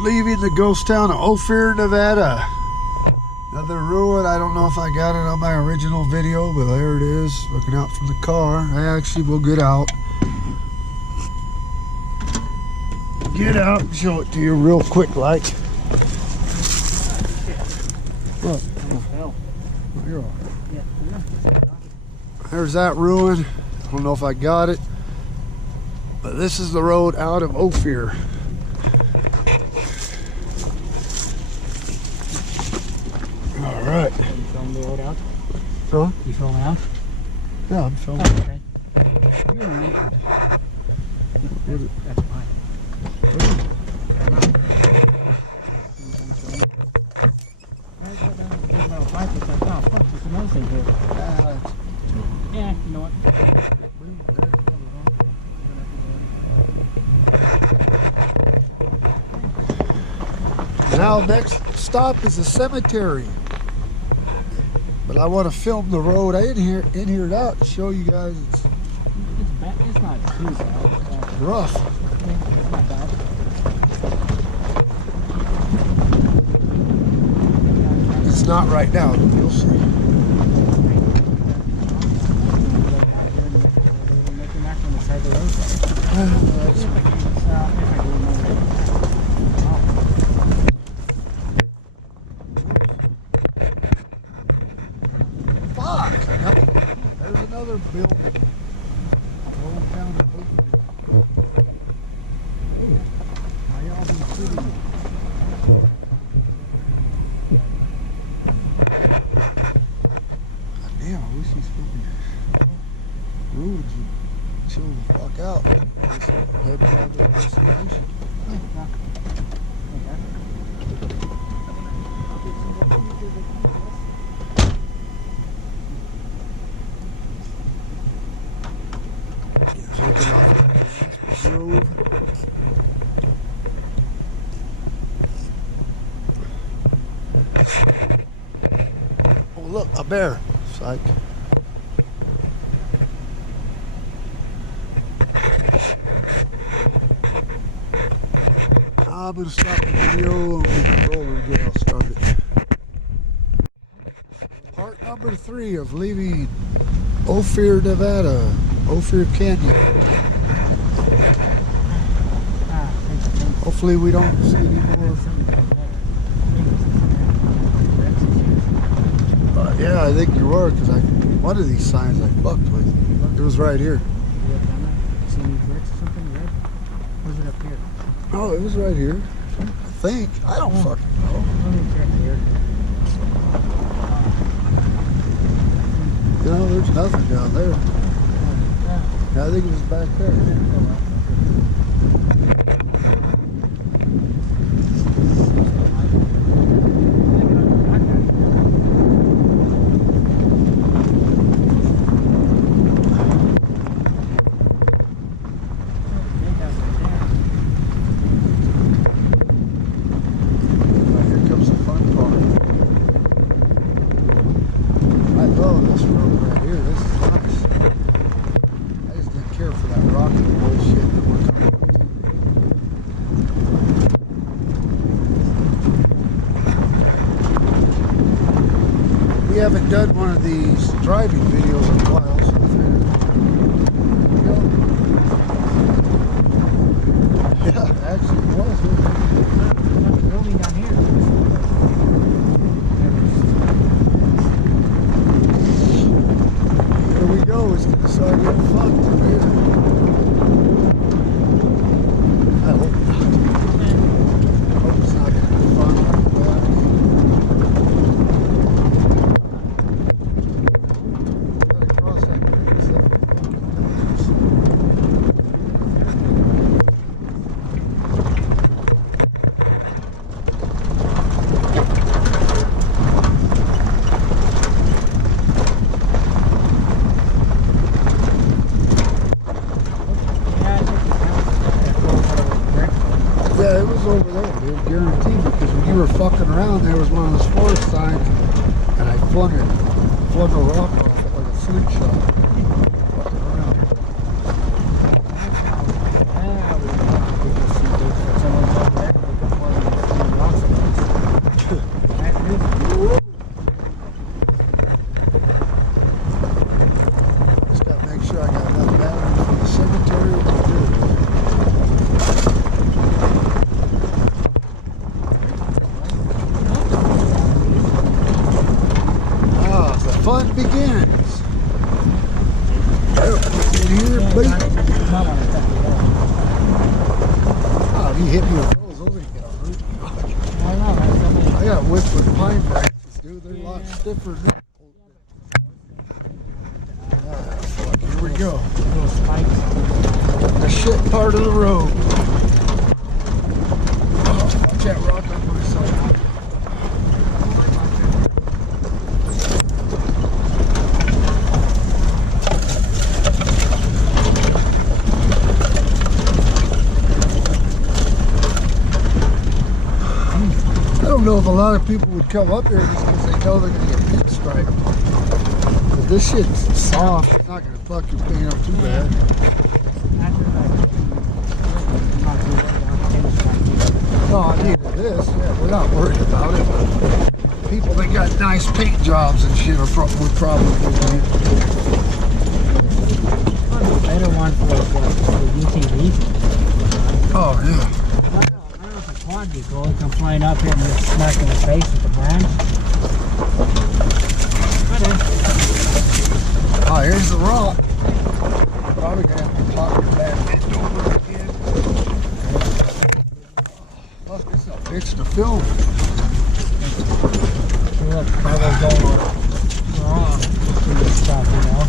Leaving the ghost town of Ophir, Nevada. Another ruin. I don't know if I got it on my original video, but there it is. Looking out from the car. I actually will get out. Get out and show it to you real quick like. Look. Oh, you're all right. There's that ruin. I don't know if I got it. But this is the road out of Ophir. All right. You filming the road out? Huh? You filming out? Yeah, I'm filming. Oh, okay. You're all right. That's fine. Yeah, you know what? Now next stop is a cemetery. But I want to film the road. I didn't hear it out to show you guys it's It's not too bad. rough. It's not bad. It's not right now, but you'll see. Fuck! There's another building. Old town of Ophir. Toiyabe City. Damn, I wish these fucking roads would chill the fuck out. Just head down to the destination. Looking off the Grove. Oh look, a bear. Psych. I'm gonna stop the video and we can roll and get all started. Part number 3 of leaving Ophir, Nevada. Ophir Canyon. Hopefully we don't see any more. Yeah, I think you were, because one of these signs I fucked with. It was right here. See any bricks or something red? Or is it up here? Oh, it was right here. I think. I don't fucking know. Let me check here. No, there's nothing down there. I think it was back there. Here comes the fun part. I love this road right here. This is nice. I just didn't care for that rocky bullshit that we're coming up to. We haven't done one of these driving videos in a while, so yeah, actually it was. Building down here. Here we go. It's gonna start getting fucked up here. I hope not. I hope it's not gonna be fun like that. Gotta cross that bridge. Yeah, it was over there, dude, guaranteed, because when you were fucking around, there was one of those forest signs, and I flung a rock off it like a slingshot. Fucking around. Yeah, we see someone's up there. they get hurt. I don't know. That's something. I got whipped with pine branches, dude. They're a lot stiffer than that. Ah, fuck, here we go. Little spikes. The shit part of the road. Oh, watch that rock on myself. I don't know if a lot of people would come up here just because they know they're going to get pit striped. But this shit's soft. It's not going to fuck your paint up too bad. No, I needed this. Yeah, we're not worried about it. But people that got nice paint jobs and shit would probably be. Better one for UTV. Oh, yeah. Quad vehicle, it come flying up here and just smack in the face with the branch. Oh, here's the rock. Probably gonna have to pop your back end over again. Look, this is a bitch to film. Look, how they're going wrong with this stuff, you know?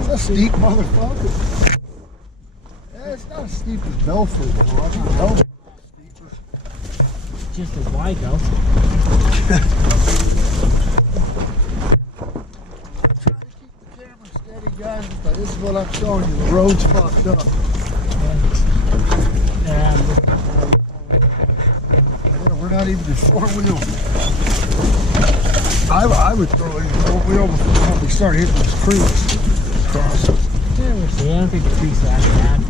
It's a steep motherfucker. It's not as steep as Belford, though. I think Belford's steeper. Just as wide, though. Try to keep the camera steady, guys. But this is what I'm showing you. The road's fucked up. Yeah, we're not even in four wheel. I would throw in four wheel before we start hitting those creeks. Crossing. Yeah, we'll see. I don't think the creek's that bad.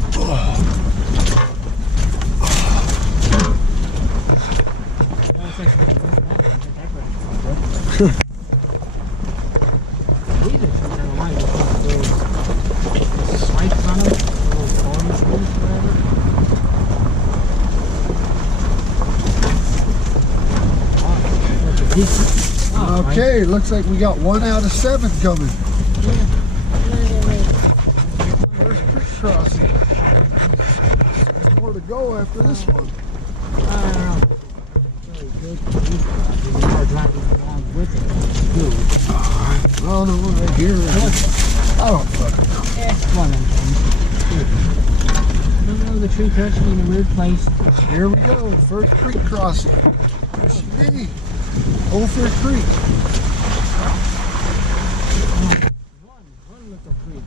Okay, looks like we got 1 out of 7 coming. First creek crossing. There's more to go after this one. Oh no, right here. I don't fucking know. It's one of them. I don't know, the tree touched me in a weird place. Here we go, first creek crossing. There's me. Ophir Creek. One little creek.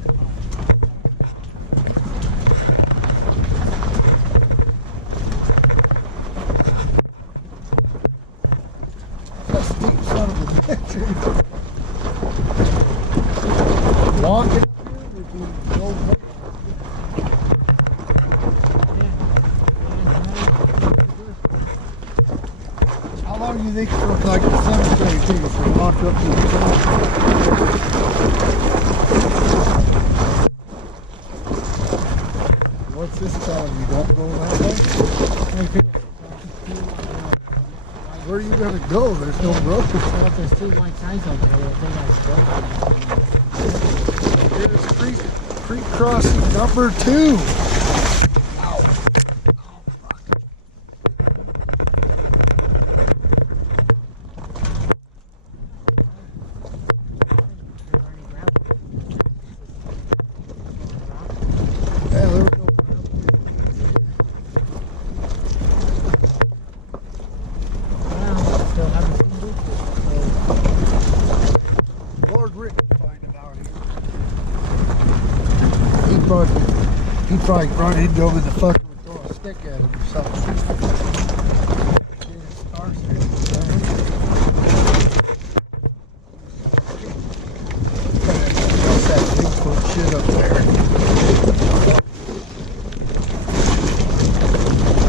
That's deep son of a bitch. Walking up here would be no way. How long do you think it looks like the sun's going to take us to walk up to the top? What's this telling you? Don't go that way? Where are you going to go? There's no road. So if there's 2 white signs over there, I think that's good. Here's creek crossing number 2. He probably brought him over the fucker and throw a stick at him or something. That Bigfoot shit up there.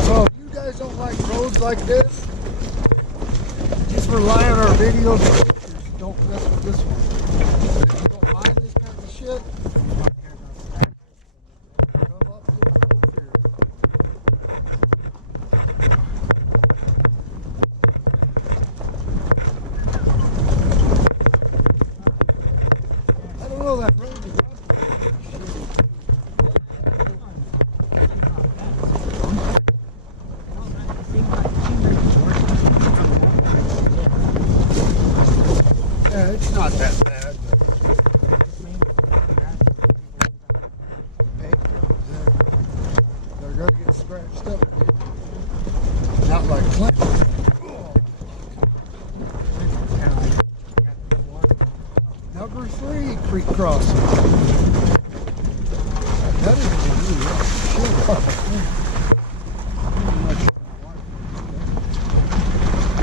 So if you guys don't like roads like this, just rely on our videos and pictures. Don't mess with this one. If you don't mind this kind of shit, that road is not that bad, but they're going to get scratched up. Not like Clinton. Number 3, creek crossing. That is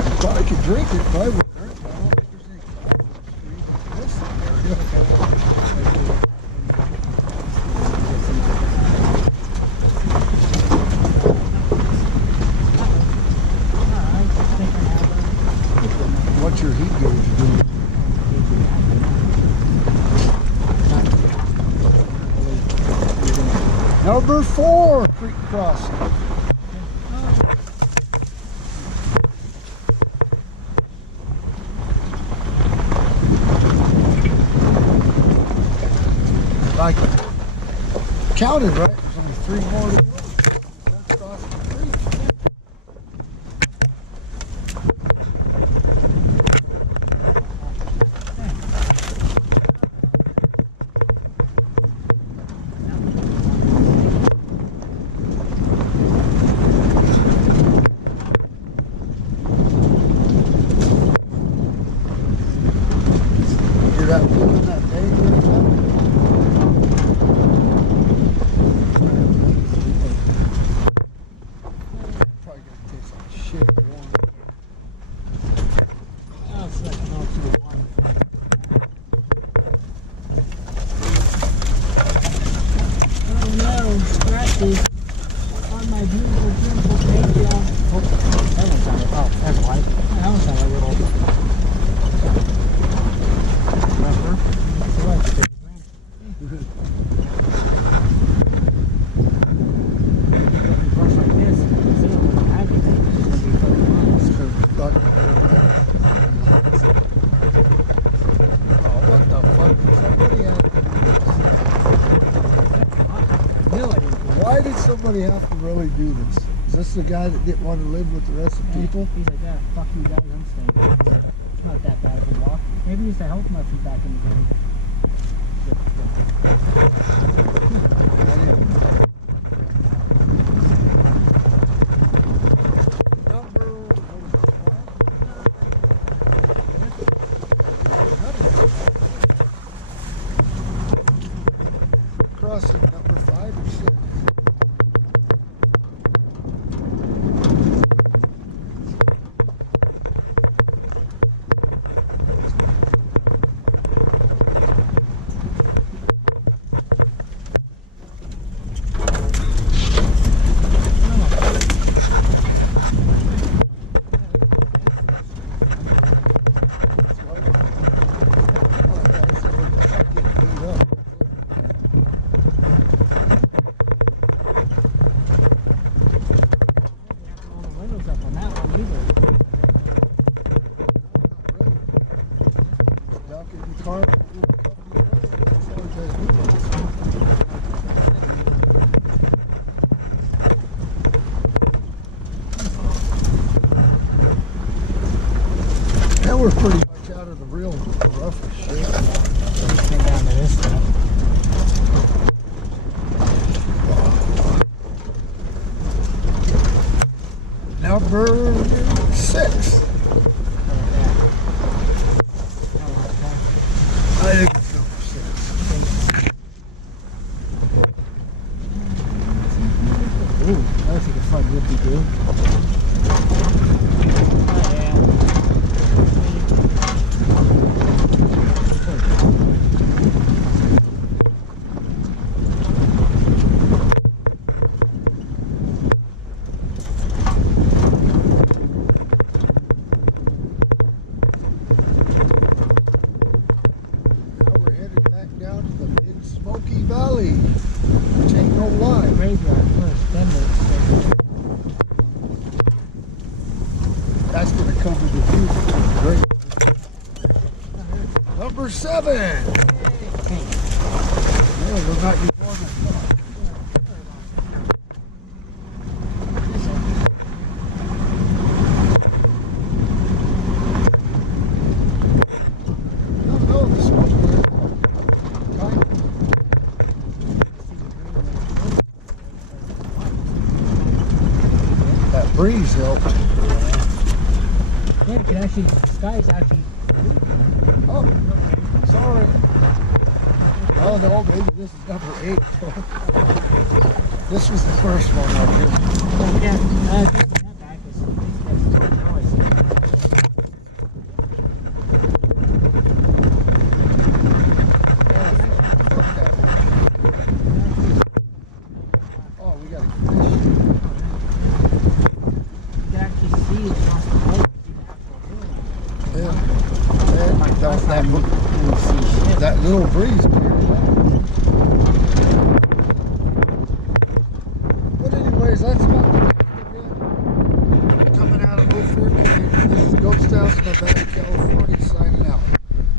if I could drink it, if I would drink it. I don't think there's any what's your heat gauge doing? Number 4, creek crossing. If I counted right, there's only 3 more to go. That's crossing the creek. You're not living that day or something? Probably gonna taste like shit warm. Oh, it's like no, it's one. Oh no, scratches on my beautiful, beautiful Patreon. Oh, that one sounded, oh, that's white. That one sounded a little. Rougher. So what, you take it granted. If you brush like this, instead of looking aggravated, it's just gonna be fucking honest. Oh, what the fuck? Somebody had to do I knew I didn't. this. Why did somebody have to really do this? Is this the guy that didn't want to live with the rest of the people? He's like, yeah, fuck you guys, I'm staying. It's not that bad of a walk. Maybe he used to help Murphy back in the day. Crossing number 5 or 6. Now we're pretty much out of the real rough shit. Just came down to this stuff. Number 6. I think it's number 6. Ooh, that looks like a fun whippy-doo. Smoky Valley, which ain't no lie. Graveyard first, then That's going to cover the view. Great. Number 7. Well, we're not even on the clock. No, That breeze helped. Yeah, you can actually, the sky's actually. Oh, sorry. Oh no, baby, this is number 8. This was the first one up here. Oh, yeah, take that back. It's noise. Oh, we gotta get this shit. You can actually see it across the road. Yeah. That little breeze cleared it out. But anyways, that's about